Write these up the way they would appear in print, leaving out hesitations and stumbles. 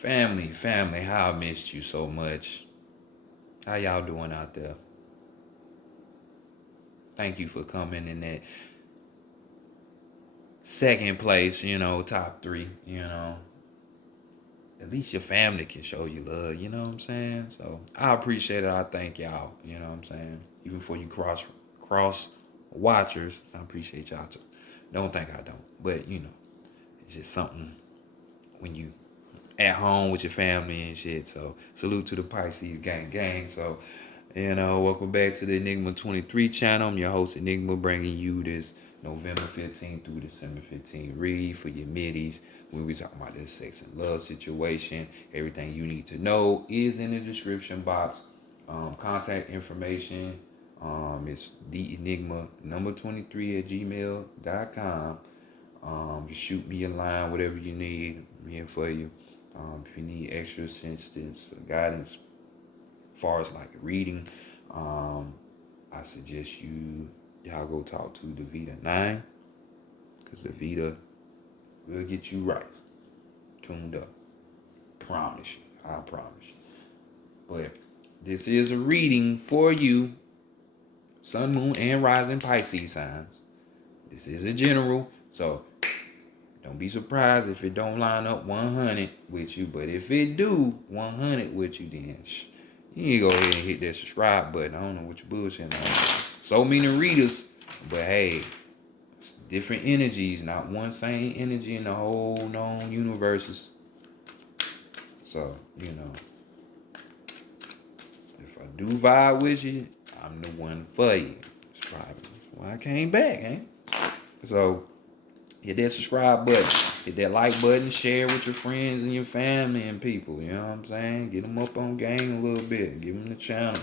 Family, how I missed you so much. How y'all doing out there? Thank you for coming in that second place, top three, At least your family can show you love, you know what I'm saying? So I appreciate it. I thank y'all, you know what I'm saying? Even for you cross watchers, I appreciate y'all too. Don't think I don't. But it's just something when you at home with your family and shit. So salute to the Pisces gang. So, welcome back to the Enigma 23 channel. I'm your host Enigma, bringing you this November 15th through December 15th read for your middies. When we talking about this sex and love situation, everything you need to know is in the description box. Contact information. It's the Enigma number 23 at gmail.com. Just shoot me a line, whatever you need. I'm here for you. If you need extra assistance, guidance, as far as like reading, I suggest y'all go talk to the Vita 9, because the Vita will get you right, tuned up. Promise you. I promise you. But this is a reading for you, Sun, Moon, and Rising Pisces signs. This is a general, so don't be surprised if it don't line up 100 with you. But if it do 100 with you, then you need to go ahead and hit that subscribe button. I don't know what you're bullshitting on. So many readers, but hey, it's different energies, not one same energy in the whole known universes. So, if I do vibe with you, I'm the one for you. That's probably why I came back, eh? So, hit that subscribe button. Hit that like button. Share with your friends and your family and people. You know what I'm saying? Get them up on game a little bit. Give them the channel.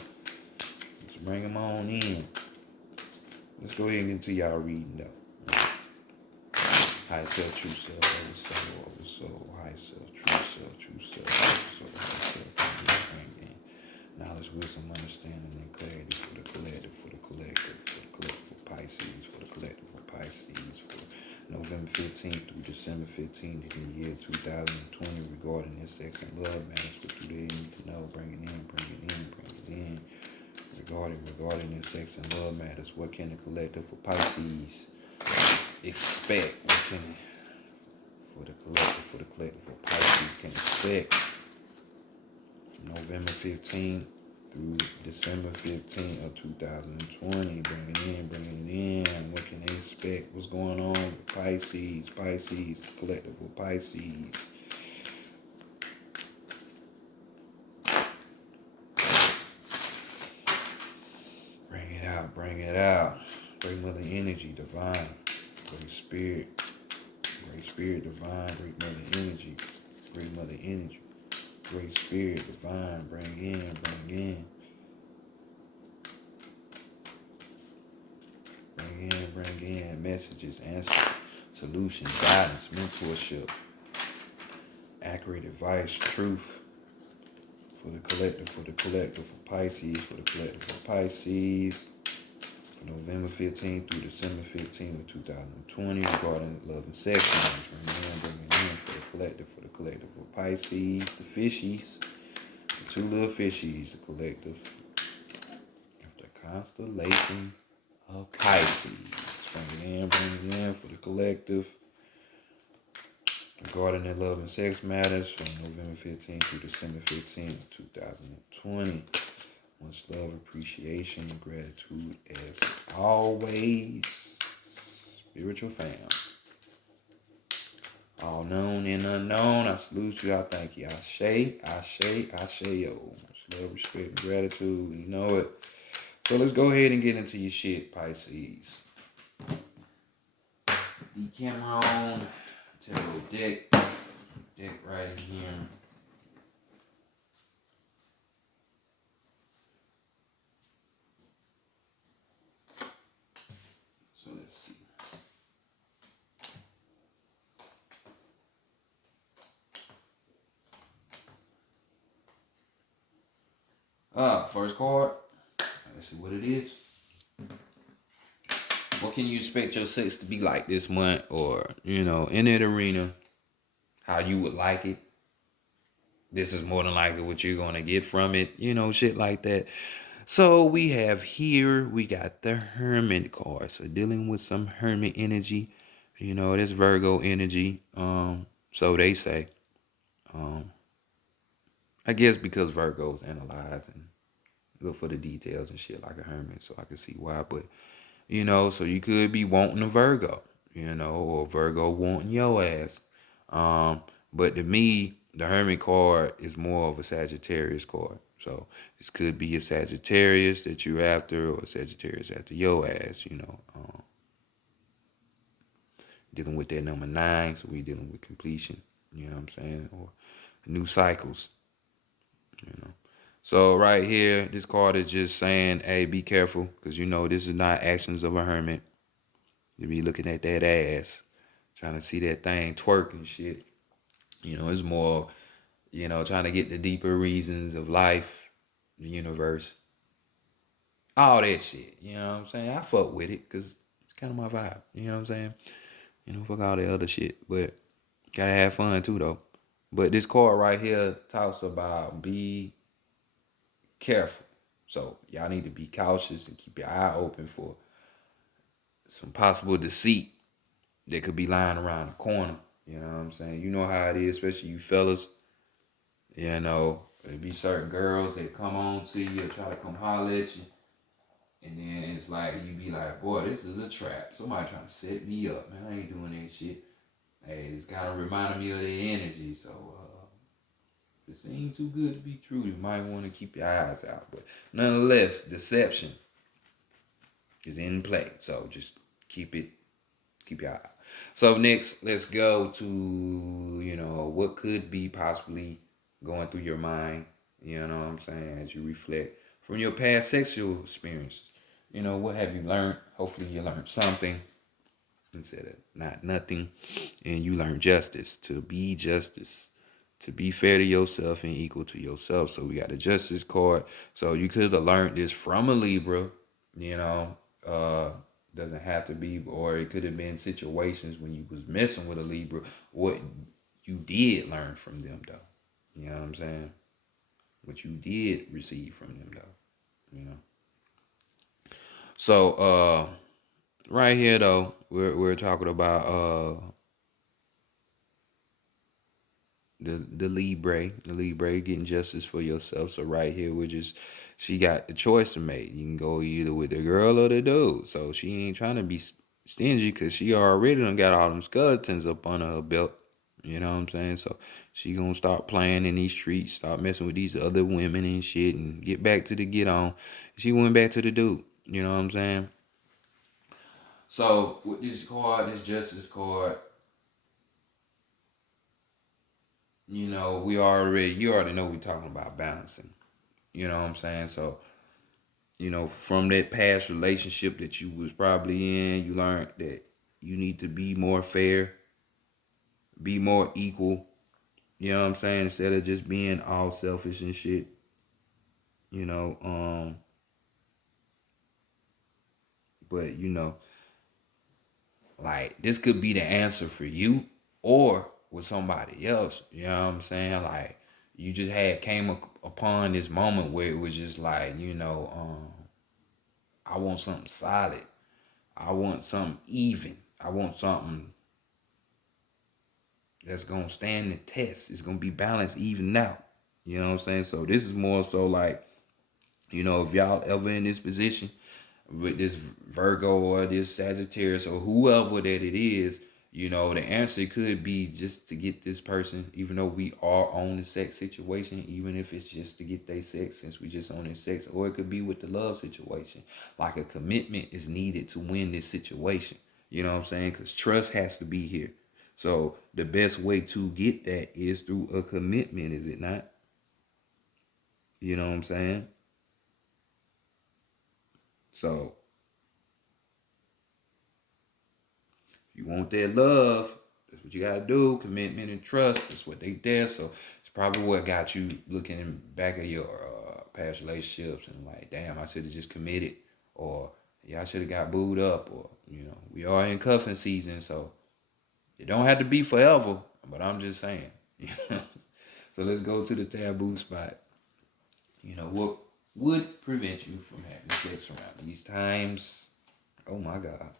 Let's bring them on in. Let's go ahead and get into y'all reading though. High self, true self, over soul, high self, true self, high self, bring in knowledge, wisdom, understanding, and clarity for the collective, for Pisces, for the collective, for Pisces, for November 15th through December 15th in the year 2020 regarding this sex and love matters. What do they need to know? Bring it in. Regarding this sex and love matters, what can the collective for Pisces expect? What can for the collective for Pisces can expect from November 15th through December 15th of 2020? Bring it in. What can they expect? What's going on with Pisces, collective for Pisces? Bring it out. Great Mother Energy, divine. Great Spirit, divine. Great Mother Energy, Great Spirit, divine. Bring in. Bring in messages, answers, solutions, guidance, mentorship, accurate advice, truth for the collective, for Pisces, for Pisces, for November 15th through December 15th of 2020 regarding love and sex. Bring in for the collective, for Pisces, the fishies, the two little fishies, the collective of the constellation of Pisces. Bring it in for the collective regarding their love and sex matters from November 15th to December 15th, 2020. Much love, appreciation, and gratitude as always. Spiritual fam. All known and unknown, I salute you, I thank you. I say yo. Much love, respect, and gratitude, you know it. So let's go ahead and get into your shit, Pisces. The camera on. Tarot deck right here. So let's see. First card. Let's see what it is. What can you expect your sex to be like this month, or in that arena, how you would like it? this is more than likely what you're gonna get from it, shit like that. So we have here, we got the Hermit card. So dealing with some Hermit energy, this Virgo energy. So they say, um, I guess because Virgos analyze and look for the details and shit like a hermit, so I can see why. But so you could be wanting a Virgo, or Virgo wanting your ass. But to me, the Hermit card is more of a Sagittarius card. So this could be a Sagittarius that you're after, or a Sagittarius after your ass. Dealing with that number 9, so we dealing with completion. You know what I'm saying, or new cycles. You know. So right here, this card is just saying, hey, be careful, because this is not actions of a hermit. You be looking at that ass, trying to see that thing twerk and shit. It's more, trying to get the deeper reasons of life, the universe, all that shit. You know what I'm saying? I fuck with it because it's kind of my vibe. You know what I'm saying? Fuck all the other shit, but gotta have fun too, though. But this card right here talks about be careful. So y'all need to be cautious and keep your eye open for some possible deceit that could be lying around the corner. You know what I'm saying? You know how it is, especially you fellas. There be certain girls that come on to you or try to come holler at you. And then it's like, you be like, boy, this is a trap. Somebody trying to set me up, man. I ain't doing that shit. Hey, it's kind of reminding me of their energy. So, if it seems too good to be true, you might want to keep your eyes out. But nonetheless, deception is in play. So just keep your eye out. So next, let's go to, what could be possibly going through your mind, you know what I'm saying, as you reflect from your past sexual experience. What have you learned? Hopefully you learned something instead of not nothing. And you learn justice, to be fair to yourself and equal to yourself. So we got the justice card. So you could have learned this from a Libra, you know, uh, doesn't have to be, or it could have been situations when you was messing with a Libra, what you did learn from them though. You know what I'm saying? What you did receive from them though, So right here though, we're talking about the Libre getting justice for yourself. So right here, she got the choice to make. You can go either with the girl or the dude. So she ain't trying to be stingy because she already done got all them skeletons up on her belt. You know what I'm saying? So she gonna start playing in these streets, start messing with these other women and shit, and get back to the get on. She went back to the dude. You know what I'm saying? So with this card, this justice card, you already know we talking about balancing. You know what I'm saying? So, from that past relationship that you was probably in, you learned that you need to be more fair, be more equal. You know what I'm saying? Instead of just being all selfish and shit. You know, but like this could be the answer for you or with somebody else. You know what I'm saying? Like you just had came upon this moment where it was just like, I want something solid. I want something even. I want something that's gonna stand the test. It's gonna be balanced, even out. You know what I'm saying? So this is more so like, if y'all ever in this position with this Virgo or this Sagittarius or whoever that it is, the answer could be just to get this person, even though we are on the sex situation, even if it's just to get their sex since we just on this sex, or it could be with the love situation. Like a commitment is needed to win this situation. You know what I'm saying? Because trust has to be here. So the best way to get that is through a commitment, is it not? You know what I'm saying? So if you want that love, that's what you gotta do. Commitment and trust. That's what they did. So it's probably what got you looking back at your past relationships and like, damn, I should have just committed, or yeah, I should have got booed up, or we are in cuffing season, so it don't have to be forever. But I'm just saying, So let's go to the taboo spot. What would prevent you from having sex around these times? Oh my God.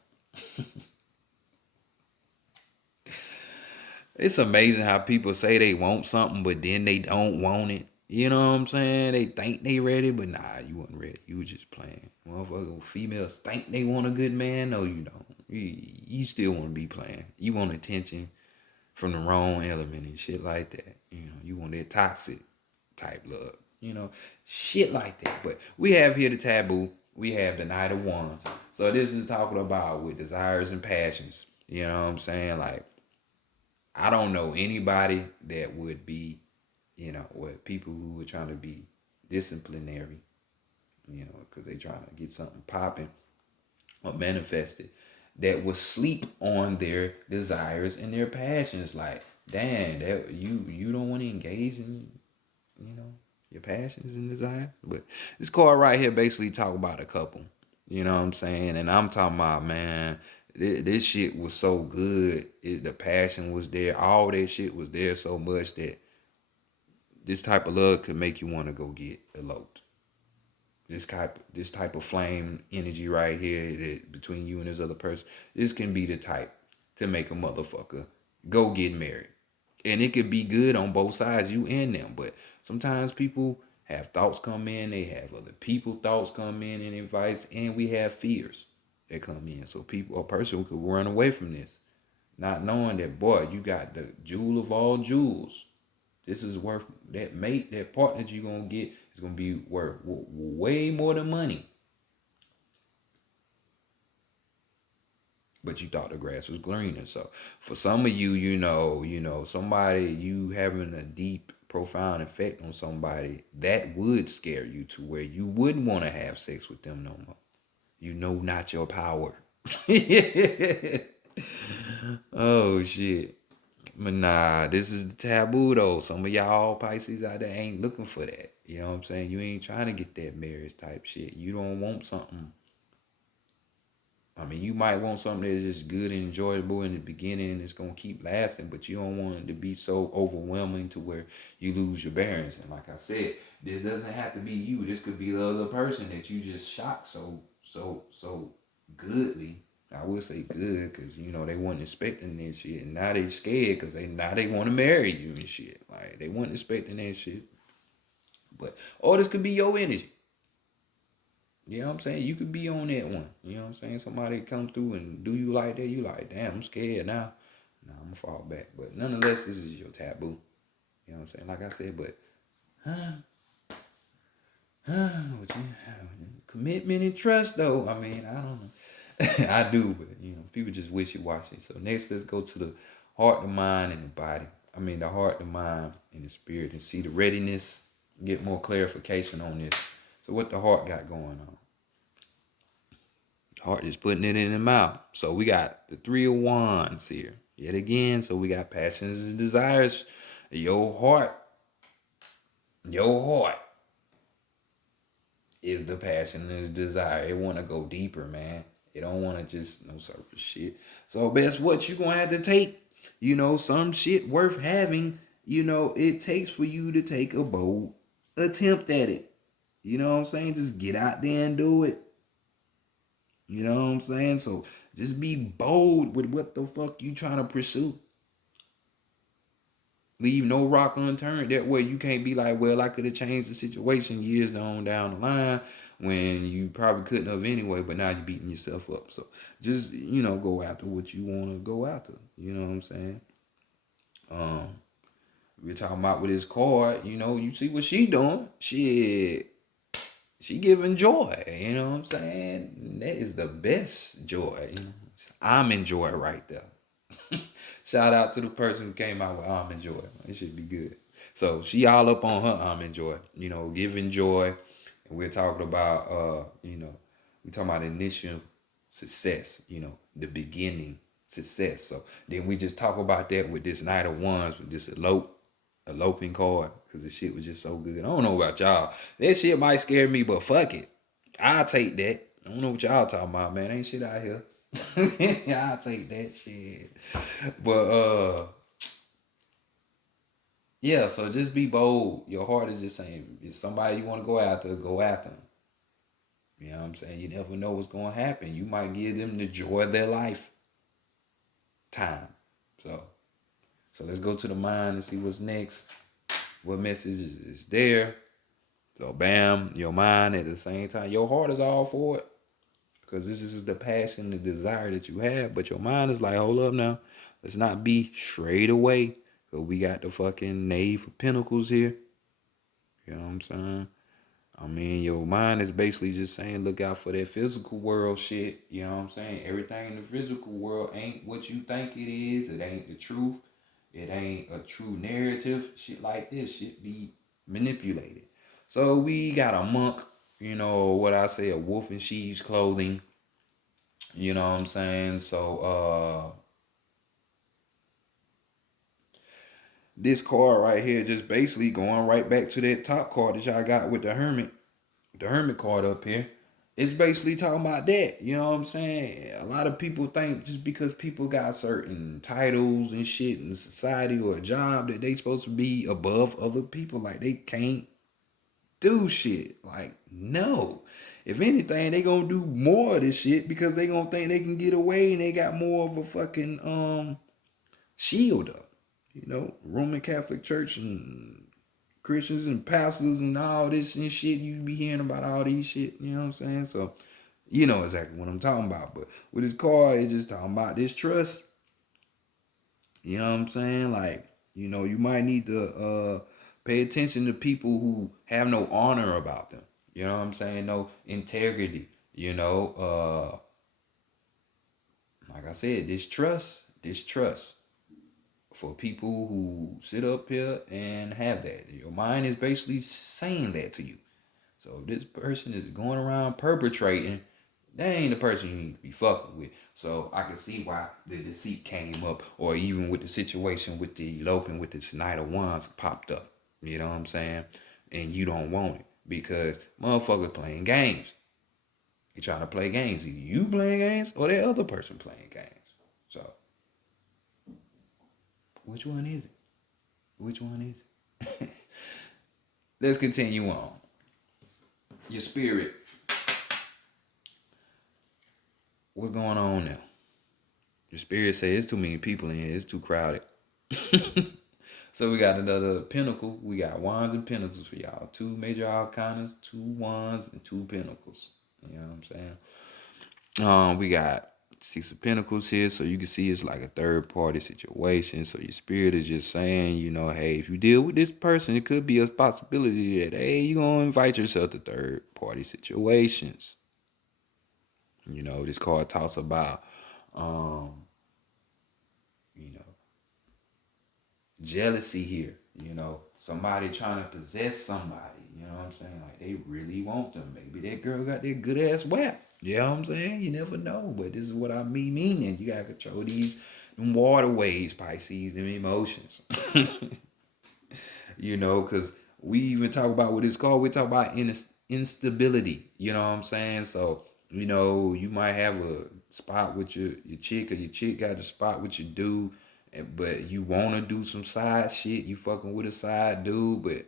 It's amazing how people say they want something, but then they don't want it. You know what I'm saying? They think they ready, but nah, you wasn't ready. You was just playing. Motherfucker, females think they want a good man. No, you don't. You still want to be playing. You want attention from the wrong element and shit like that. You want that toxic type love. Shit like that. But we have here the taboo. We have the Knight of Wands. So this is talking about with desires and passions. You know what I'm saying? Like, I don't know anybody that would be, with people who are trying to be disciplinary, because they trying to get something popping or manifested, that would sleep on their desires and their passions. Like, damn, that you don't want to engage in, you know, your passions and desires. But this card right here basically talk about a couple. You know what I'm saying? And I'm talking about, man, this shit was so good. The passion was there. All that shit was there so much that this type of love could make you want to go get eloped. This type of flame energy right here that between you and this other person, this can be the type to make a motherfucker go get married. And it could be good on both sides, you and them. But sometimes people have thoughts come in, they have other people thoughts come in and advice, and we have fears that come in. So a person could run away from this, not knowing that, boy, you got the jewel of all jewels. This is worth that mate, that partner that you're gonna get is gonna be worth way more than money. But you thought the grass was greener. So for some of you, somebody you having a deep, profound effect on somebody that would scare you to where you wouldn't want to have sex with them no more. Not your power. Oh shit. But nah, this is the taboo though. Some of y'all Pisces out there ain't looking for that. You know what I'm saying? You ain't trying to get that marriage type shit. You don't want something. I mean, you might want something that is just good and enjoyable in the beginning and it's gonna keep lasting, but you don't want it to be so overwhelming to where you lose your bearings. And like I said, this doesn't have to be you. This could be the other person that you just shocked so goodly. I would say good because they weren't expecting this shit, and now they scared because they want to marry you and shit. Like they weren't expecting that shit. But or this could be your energy. You know what I'm saying? You could be on that one. You know what I'm saying? Somebody come through and do you like that. You like, damn, I'm scared now. Nah, I'm gonna fall back. But nonetheless, this is your taboo. You know what I'm saying? Like I said, but what commitment and trust though. I mean, I don't know. I do, but people just wishy-washy. So next, let's go to the heart, the mind, and the body. I mean, the heart, the mind, and the spirit, and see the readiness. Get more clarification on this. So what the heart got going on? Heart is putting it in the mouth. So we got the 3 of Wands here. Yet again, so we got passions and desires. Your heart is the passion and the desire. It want to go deeper, man. It don't want to just no surface shit. So best what you gonna have to take, some shit worth having, it takes for you to take a bold attempt at it. You know what I'm saying? Just get out there and do it. You know what I'm saying? So just be bold with what the fuck you trying to pursue. Leave no rock unturned. That way you can't be like, well, I could have changed the situation years on down the line when you probably couldn't have anyway, but now you're beating yourself up. So just, go after what you want to go after. You know what I'm saying? Um, we're talking about with this card, you see what she doing. She giving joy, you know what I'm saying? That is the best joy. I'm in joy right there. Shout out to the person who came out with I'm in joy. It should be good. So she all up on her I'm in joy, giving joy. And we're talking about we're talking about initial success, the beginning success. So then we just talk about that with this Knight of Wands, with this eloping card, because the shit was just so good. I don't know about y'all. That shit might scare me, but fuck it. I'll take that. I don't know what y'all talking about, man. Ain't shit out here. I'll take that shit. But Yeah, so just be bold. Your heart is just saying, if somebody you want to go after them. You know what I'm saying? You never know what's going to happen. You might give them the joy of their life time. So, so let's go to the mind and see what's next. What message is there? So, bam, your mind at the same time. Your heart is all for it because this is the passion, the desire that you have. But your mind is like, hold up now. Let's not be straight away. Because we got the fucking Knave of Pentacles here. You know what I'm saying? I mean, your mind is basically just saying, look out for that physical world shit. You know what I'm saying? Everything in the physical world ain't what you think it is. It ain't the truth. It ain't a true narrative. Shit like this shit be manipulated. So we got a monk, you know, what I say, a wolf in sheep's clothing. You know what I'm saying? So this card right here just basically going right back to that top card that y'all got with the hermit card up here. It's basically talking about that. You know what I'm saying? A lot of people think just because people got certain titles and shit in society or a job that they supposed to be above other people, like they can't do shit. Like, no. If anything, they gonna do more of this shit because they gonna think they can get away and they got more of a fucking shield up. You know, Roman Catholic Church and Christians and pastors and all this and shit. You be hearing about all these shit. You know what I'm saying? So you know exactly what I'm talking about. But with this card, it's just talking about this trust. You know what I'm saying? Like, you know, you might need to pay attention to people who have no honor about them. You know what I'm saying? No integrity. You know, like I said, this trust for people who sit up here and have that. Your mind is basically saying that to you. So if this person is going around perpetrating, that ain't the person you need to be fucking with. So I can see why the deceit came up, or even with the situation with the eloping with the Knight of Wands popped up. You know what I'm saying? And you don't want it because motherfuckers playing games. You trying to play games. Either you playing games or that other person playing games. So which one is it? Which one is it? Let's continue on. Your spirit. What's going on now? Your spirit says it's too many people in here. It's too crowded. So we got another pentacle. We got wands and pentacles for y'all. Two major arcanas, two wands, and two pentacles. You know what I'm saying? We got six of pentacles here, so you can see it's like a third party situation. So your spirit is just saying, you know, hey, if you deal with this person, it could be a possibility that hey, you're gonna invite yourself to third party situations. You know, this card talks about you know, jealousy here. You know, somebody trying to possess somebody. You know what I'm saying? Like they really want them. Maybe that girl got that good ass whap. You know what I'm saying? You never know. But this is what I mean meaning. You gotta control these waterways, Pisces, them emotions. You know, because we even talk about what it's called. We talk about instability. You know what I'm saying? So, you know, you might have a spot with your chick, or your chick got a spot with your dude, but you want to do some side shit. You fucking with a side dude, but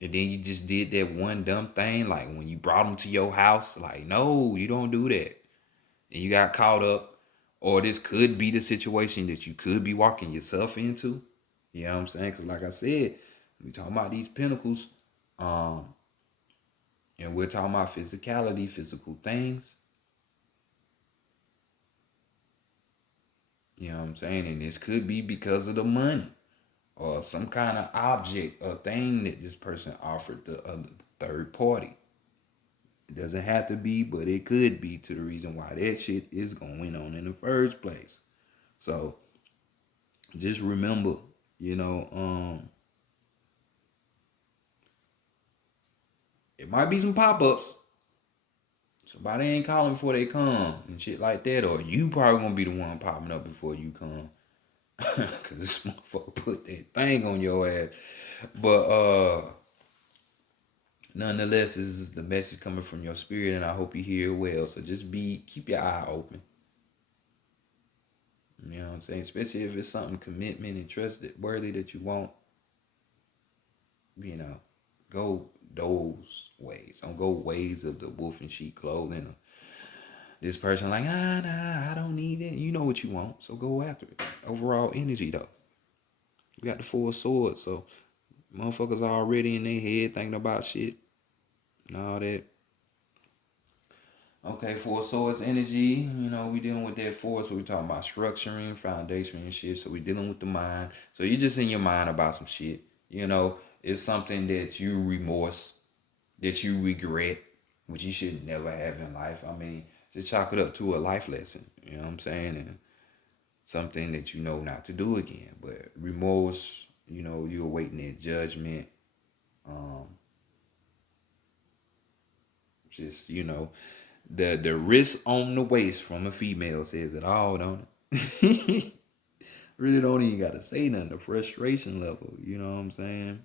and then you just did that one dumb thing, like when you brought him to your house. Like, no, you don't do that, and you got caught up. Or this could be the situation that you could be walking yourself into. You know what I'm saying? Because like I said, we talking about these pentacles, um, and we're talking about physicality, physical things. You know what I'm saying? And this could be because of the money or some kind of object or thing that this person offered the other third party. It doesn't have to be, but it could be to the reason why that shit is going on in the first place. So just remember, you know, it might be some pop-ups. Somebody ain't calling before they come and shit like that, or you probably gonna be the one popping up before you come. Cause this motherfucker put that thing on your ass. But nonetheless, this is the message coming from your spirit, and I hope you hear it well. So just keep your eye open. You know what I'm saying? Especially if it's something commitment and trustworthy that you want, you know, go those ways. Don't go ways of the wolf in sheep clothing. Or this person like, nah, I don't need it. You know what you want, so go after it. Overall energy though. We got the four swords, so motherfuckers already in their head thinking about shit and all that. Okay, four swords energy, we dealing with that four, so we talking about structuring, foundation and shit. So we dealing with the mind. So you just in your mind about some shit. It's something that you remorse, that you regret, which you should never have in life. I mean, just chalk it up to a life lesson. You know what I'm saying? And something that you know not to do again. But remorse, you're awaiting that judgment. Um, just the wrist on the waist from a female says it all, don't it? Really don't even gotta say nothing. The frustration level, you know what I'm saying?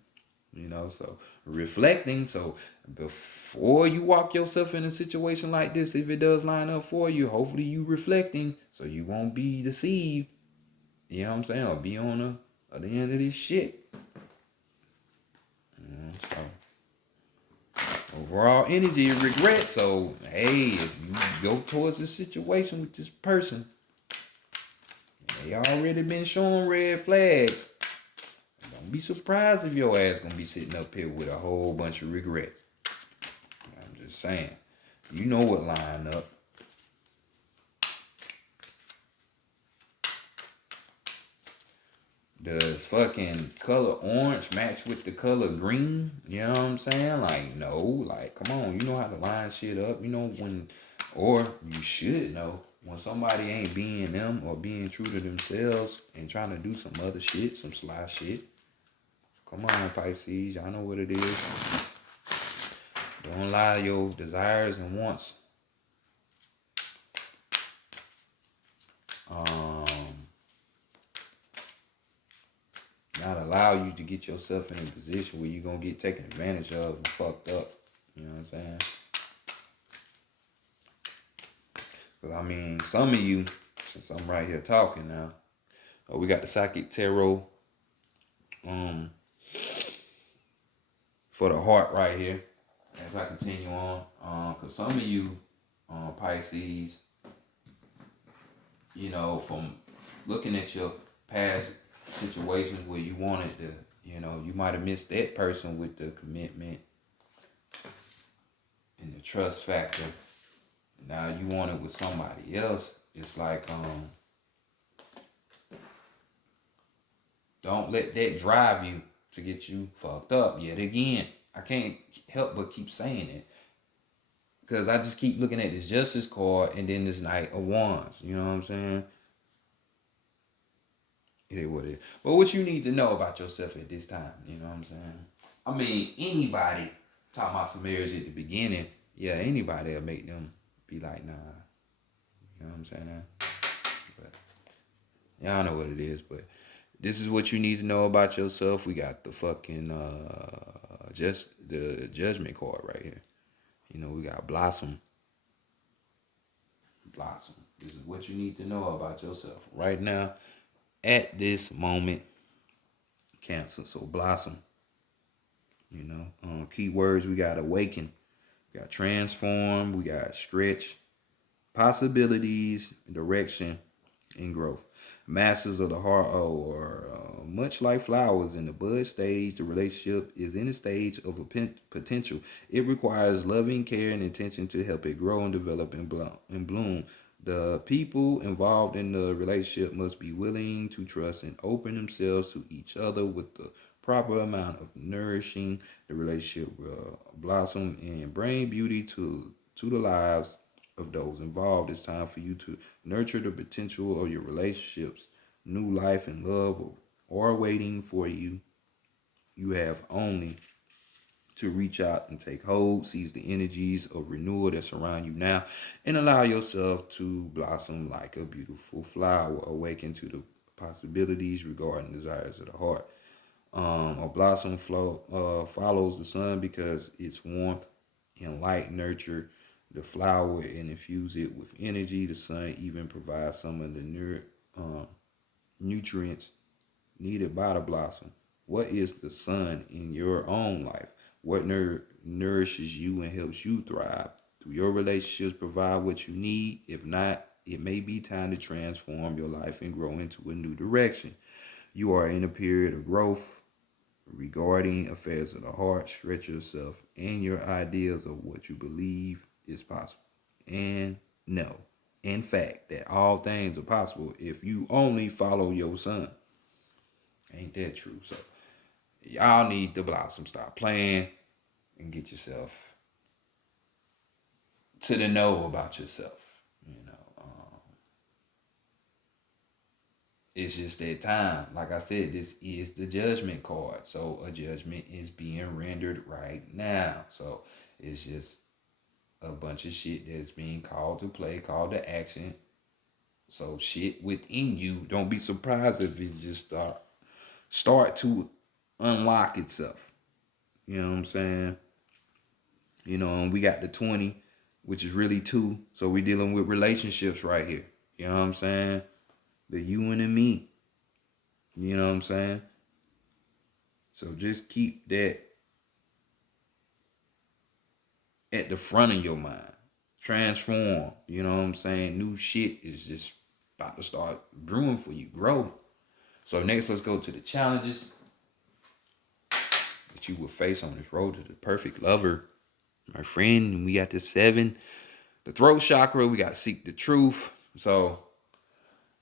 So reflecting. So before you walk yourself in a situation like this, if it does line up for you, hopefully you reflecting so you won't be deceived. You know what I'm saying? Or be on the end of this shit. So overall energy and regret. So hey, if you go towards this situation with this person, they already been showing red flags. Don't be surprised if your ass gonna be sitting up here with a whole bunch of regret. I'm just saying. You know what line up. Does fucking color orange match with the color green? You know what I'm saying? Like, no. Like, come on. You know how to line shit up. Or you should know when somebody ain't being them or being true to themselves and trying to do some other shit, some sly shit. Come on, Pisces. Y'all know what it is. Don't lie to your desires and wants. Not allow you to get yourself in a position where you're going to get taken advantage of and fucked up. You know what I'm saying? Because, I mean, some of you, since I'm right here talking now, we got the Psychic Tarot for the heart right here as I continue on. Because some of you, Pisces, from looking at your past situations where you wanted to, you might have missed that person with the commitment and the trust factor. Now you want it with somebody else. It's like, don't let that drive you to get you fucked up yet again. I can't help but keep saying it. Because I just keep looking at this Justice card and then this Knight of Wands. You know what I'm saying? It is what it is. But what you need to know about yourself at this time, you know what I'm saying? I mean, anybody talking about some marriage at the beginning, yeah, anybody will make them be like, nah. You know what I'm saying? But y'all know what it is. But this is what you need to know about yourself. We got the fucking just the Judgment card right here. We got Blossom. This is what you need to know about yourself right now at this moment. Cancer. So Blossom. Keywords, we got awaken, we got transform, we got stretch, possibilities, direction, and growth. Masters of the heart or much like flowers in the bud stage, the relationship is in a stage of a potential. It requires loving care and attention to help it grow and develop and bloom. The people involved in the relationship must be willing to trust and open themselves to each other with the proper amount of nourishing. The relationship will blossom and bring beauty to the lives of those involved. It's time for you to nurture the potential of your relationships. New life and love are waiting for you. You have only to reach out and take hold, seize the energies of renewal that surround you now, and allow yourself to blossom like a beautiful flower. Awaken to the possibilities regarding desires of the heart. A blossom follows the sun because its warmth and light nurture the flower and infuse it with energy. The sun even provides some of the nutrients needed by the blossom? What is the sun in your own life? What nourishes you and helps you thrive? Do your relationships provide what you need? If not, it may be time to transform your life and grow into a new direction. You are in a period of growth regarding affairs of the heart. Stretch yourself and your ideas of what you believe is possible. And know, in fact, that all things are possible if you only follow your sun. Ain't that true? So y'all need to blossom. Stop playing and get yourself to the know about yourself. You know, it's just that time. Like I said, this is the judgment card. So a judgment is being rendered right now. So it's just a bunch of shit that's being called to play, called to action. So shit within you, don't be surprised if it just start to unlock itself. You know what I'm saying? You know, and we got the 20, which is really two. So we're dealing with relationships right here. You know what I'm saying? The you and the me. You know what I'm saying? So just keep that at the front of your mind. Transform. You know what I'm saying? New shit is just about to start brewing for you. Grow. So next, let's go to the challenges that you will face on this road to the perfect lover. My friend, we got the 7. The throat chakra, we got to seek the truth. So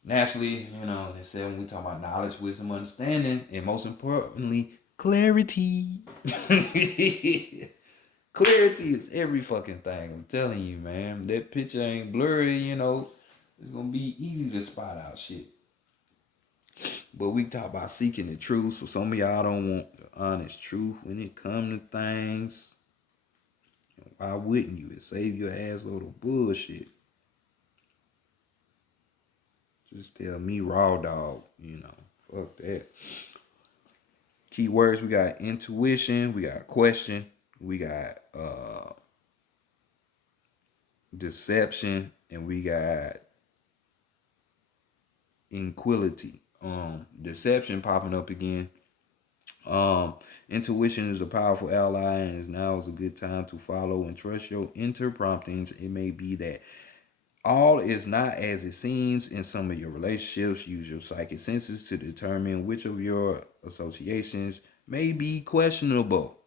naturally, you know, they said when we talk about knowledge, wisdom, understanding, and most importantly, clarity. Clarity is every fucking thing. I'm telling you, man. That picture ain't blurry, you know. It's gonna be easy to spot out shit. But we talk about seeking the truth. So some of y'all don't want the honest truth when it comes to things. Why wouldn't you? It save your ass load of bullshit. Just tell me raw dog, you know. Fuck that. Keywords, we got intuition, we got question, we got deception, and we got inquility. Deception popping up again. Intuition is a powerful ally, and now is a good time to follow and trust your inner promptings. It may be that all is not as it seems in some of your relationships. Use your psychic senses to determine which of your associations may be questionable.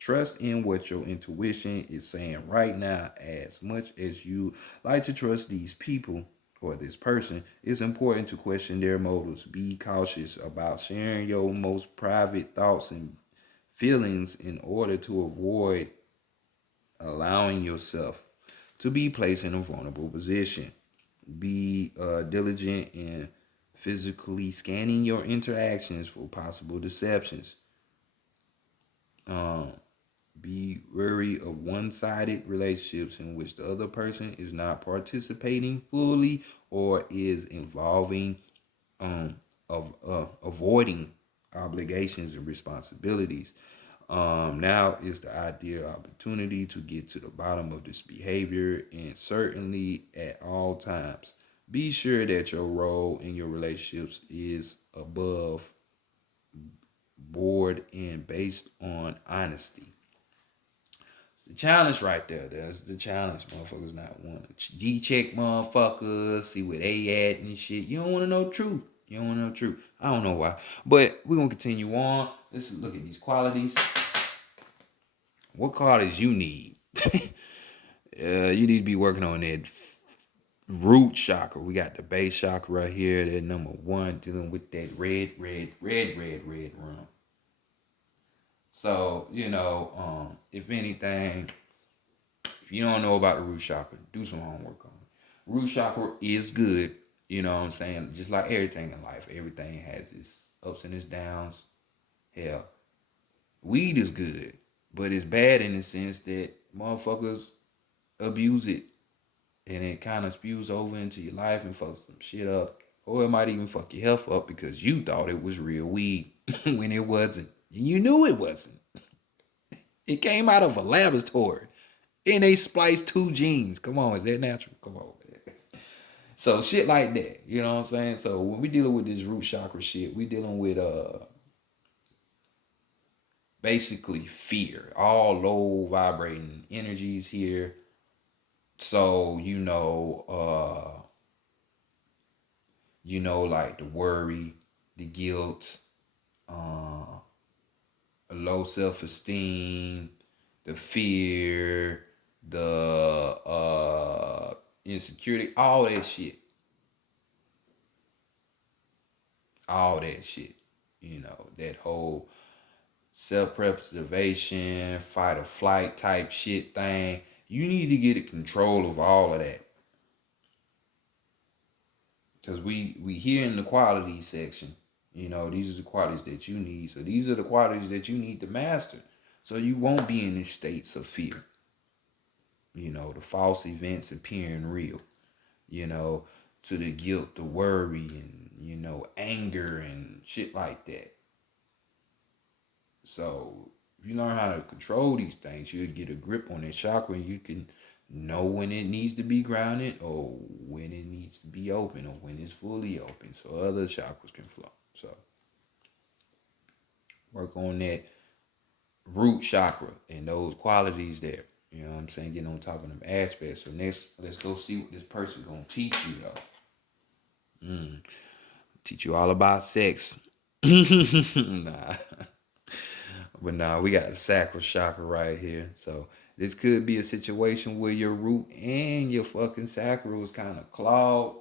Trust in what your intuition is saying right now. As much as you like to trust these people or this person, it's important to question their motives. Be cautious about sharing your most private thoughts and feelings in order to avoid allowing yourself to be placed in a vulnerable position. Be diligent in physically scanning your interactions for possible deceptions. Um, be wary of one-sided relationships in which the other person is not participating fully or is involving of avoiding obligations and responsibilities. Now is the ideal opportunity to get to the bottom of this behavior, and certainly at all times, be sure that your role in your relationships is above board and based on honesty. It's the challenge right there. That's the challenge. Motherfuckers not want to G-check motherfuckers, see where they at and shit. You don't want to know truth. You don't want to know truth. I don't know why. But we're going to continue on. Let's look at these qualities. What qualities you need? You need to be working on that root chakra. We got the base chakra right here. That number 1, dealing with that red rum. So, you know, if anything, if you don't know about the root chakra, do some homework on it. Root chakra is good. You know what I'm saying? Just like everything in life, everything has its ups and its downs. Hell, weed is good, but it's bad in the sense that motherfuckers abuse it and it kind of spews over into your life and fucks some shit up. Or it might even fuck your health up because you thought it was real weed when it wasn't. You knew it wasn't. It came out of a laboratory and they spliced 2 genes. Come on, is that natural? Come on, man. So shit like that. You know what I'm saying? So when we dealing with this root chakra shit, we dealing with basically fear. All low vibrating energies here. So, like the worry, the guilt, uh, a low self-esteem, the fear, the insecurity, all that shit, that whole self-preservation, fight or flight type shit thing. You need to get control of all of that. Because we here in the qualities section, these are the qualities that you need. So these are the qualities that you need to master. So you won't be in these states of fear. The false events appearing real, to the guilt, the worry, and, anger and shit like that. So if you learn how to control these things, you'll get a grip on that chakra and you can know when it needs to be grounded or when it needs to be open or when it's fully open so other chakras can flow. So work on that root chakra and those qualities there. You know what I'm saying? Getting on top of them aspects. So next, let's go see what this person's gonna teach you though. Teach you all about sex. Nah. But nah, we got the sacral chakra right here. So this could be a situation where your root and your fucking sacral is kind of clogged.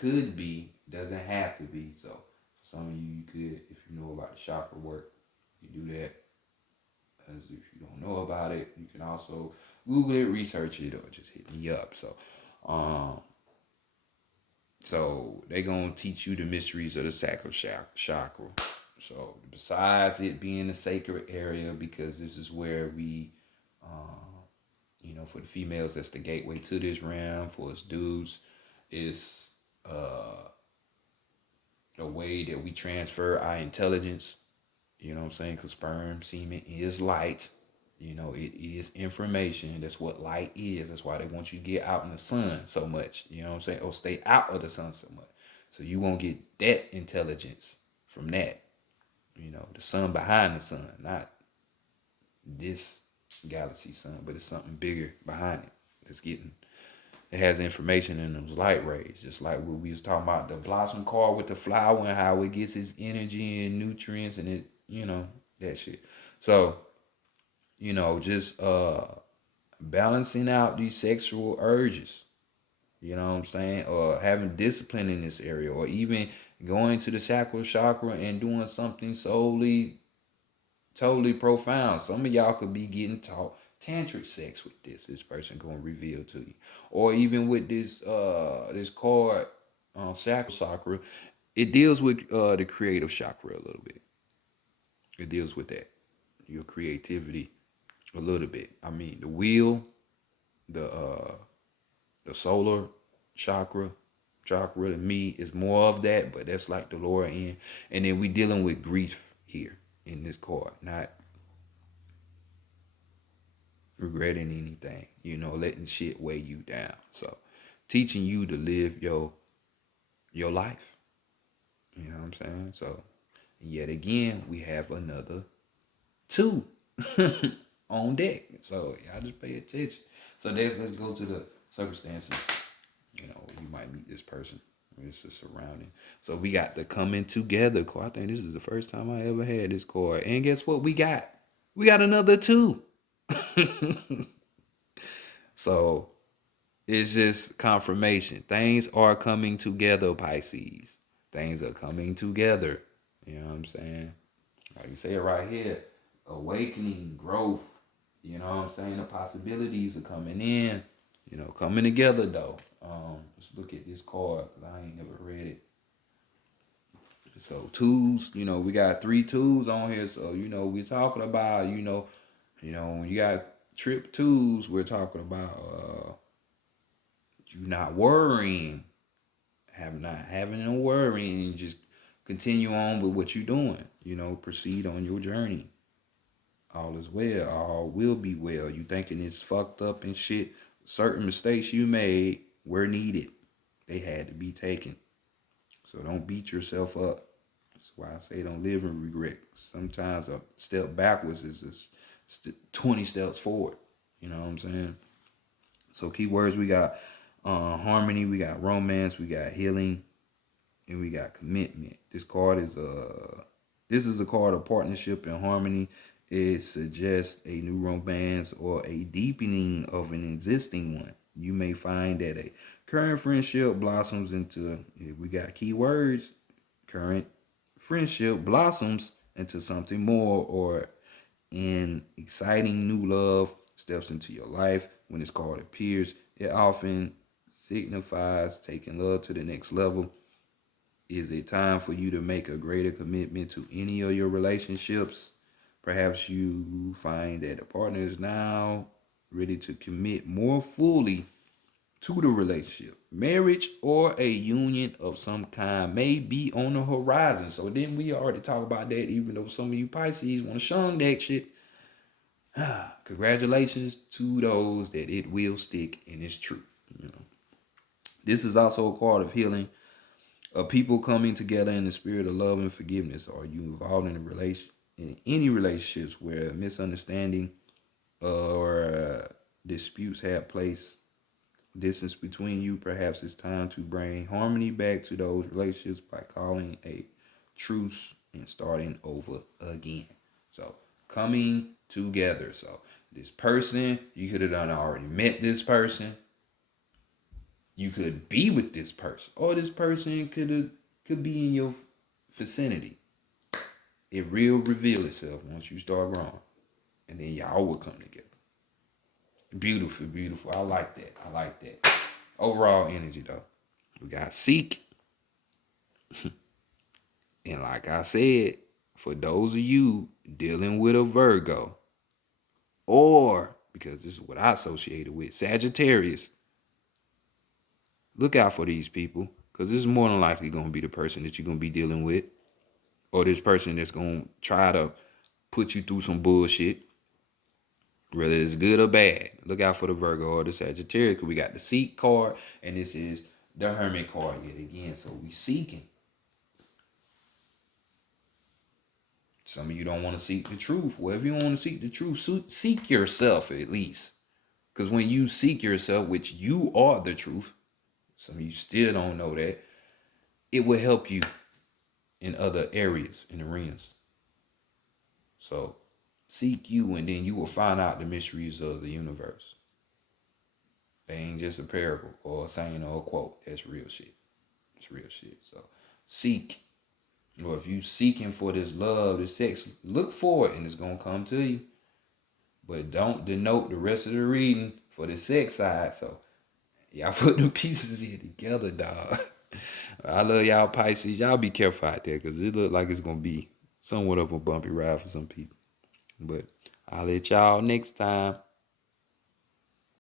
Could be, doesn't have to be. So for some of you, you could, if you know about the chakra work, you do that. As if you don't know about it, you can also Google it, research it, or just hit me up. Um, so they're gonna teach you the mysteries of the sacral chakra. So besides it being a sacred area, because this is where we, for the females, that's the gateway to this realm. For us dudes, it's a way that we transfer our intelligence. You know what I'm saying? Because sperm, semen is light. It is information. That's what light is. That's why they want you to get out in the sun so much. You know what I'm saying? Or stay out of the sun so much. So you won't get that intelligence from that. The sun behind the sun, not this galaxy sun, but it's something bigger behind it. It has information in those light rays. Just like what we was talking about the blossom car with the flower and how it gets its energy and nutrients and that shit. So, just balancing out these sexual urges, you know what I'm saying? Or having discipline in this area, or even going to the sacral chakra and doing something totally profound. Some of y'all could be getting taught tantric sex with this person gonna reveal to you. Or even with this card, sacral chakra, it deals with the creative chakra a little bit. It deals with that. Your creativity a little bit. I mean, the wheel, the solar chakra to me is more of that, but that's like the lower end. And then we dealing with grief here in this card, not regretting anything, letting shit weigh you down. So teaching you to live your life. You know what I'm saying? So yet again, we have another two on deck. So y'all just pay attention. So let's go to the circumstances. You might meet this person. It's the surrounding. So we got the coming together card. I think this is the first time I ever had this card. And guess what we got? We got another two. So it's just confirmation. Things are coming together, Pisces. Things are coming together. You know what I'm saying? Like you say it right here. Awakening, growth. You know what I'm saying? The possibilities are coming in. Coming together though. Let's look at this card because I ain't never read it. So twos, we got 3 twos on here. So we're talking about, when you got trip twos, we're talking about you not worrying, not having no worrying, and just continue on with what you're doing. Proceed on your journey. All is well. All will be well. You thinking it's fucked up and shit. Certain mistakes you made were needed. they had to be taken. So don't beat yourself up. That's why I say don't live in regret. Sometimes a step backwards is just 20 steps forward. You know what I'm saying? So keywords we got harmony, we got romance, we got healing, and we got commitment. This is a card of partnership and harmony. It suggests a new romance or a deepening of an existing one. You may find that a current friendship blossoms into, if we got keywords, current friendship blossoms into something more, or an exciting new love steps into your life. When this card appears, it often signifies taking love to the next level. Is it time for you to make a greater commitment to any of your relationships? Perhaps you find that a partner is now ready to commit more fully to the relationship. Marriage or a union of some kind may be on the horizon. So then we already talked about that, even though some of you Pisces want to shun that shit. Congratulations to those that it will stick and it's true. You know. This is also a card of healing, of people coming together in the spirit of love and forgiveness. Are you involved in any relationships where misunderstanding or disputes have place, distance between you? Perhaps it's time to bring harmony back to those relationships by calling a truce and starting over again. So coming together. So this person, you could have done already met this person. You could be with this person, or this person could be in your vicinity. It will reveal itself once you start growing, and then y'all will come together. Beautiful, beautiful. I like that. I like that. Overall energy though, we got seek, and like I said, for those of you dealing with a Virgo, or because this is what I associated with Sagittarius, look out for these people, because this is more than likely going to be the person that you're going to be dealing with, or this person that's going to try to put you through some bullshit, whether it's good or bad. Look out for the Virgo or the Sagittarius, because we got the Seek card, and this is the Hermit card yet again. So we seeking. Some of you don't want to seek the truth. Well, if you don't want to seek the truth, seek yourself at least. Because when you seek yourself, which you are the truth, some of you still don't know that, it will help you in other areas, in arenas. So seek you, and then you will find out the mysteries of the universe. They ain't just a parable or a saying or a quote. That's real shit. It's real shit. So seek. Or if you seeking for this love, this sex, look for it and it's gonna come to you. But don't denote the rest of the reading for the sex side. So y'all put the pieces here together, dog. I love y'all Pisces. Y'all be careful out there, because it look like it's gonna be somewhat of a bumpy ride for some people. But I'll let y'all next time.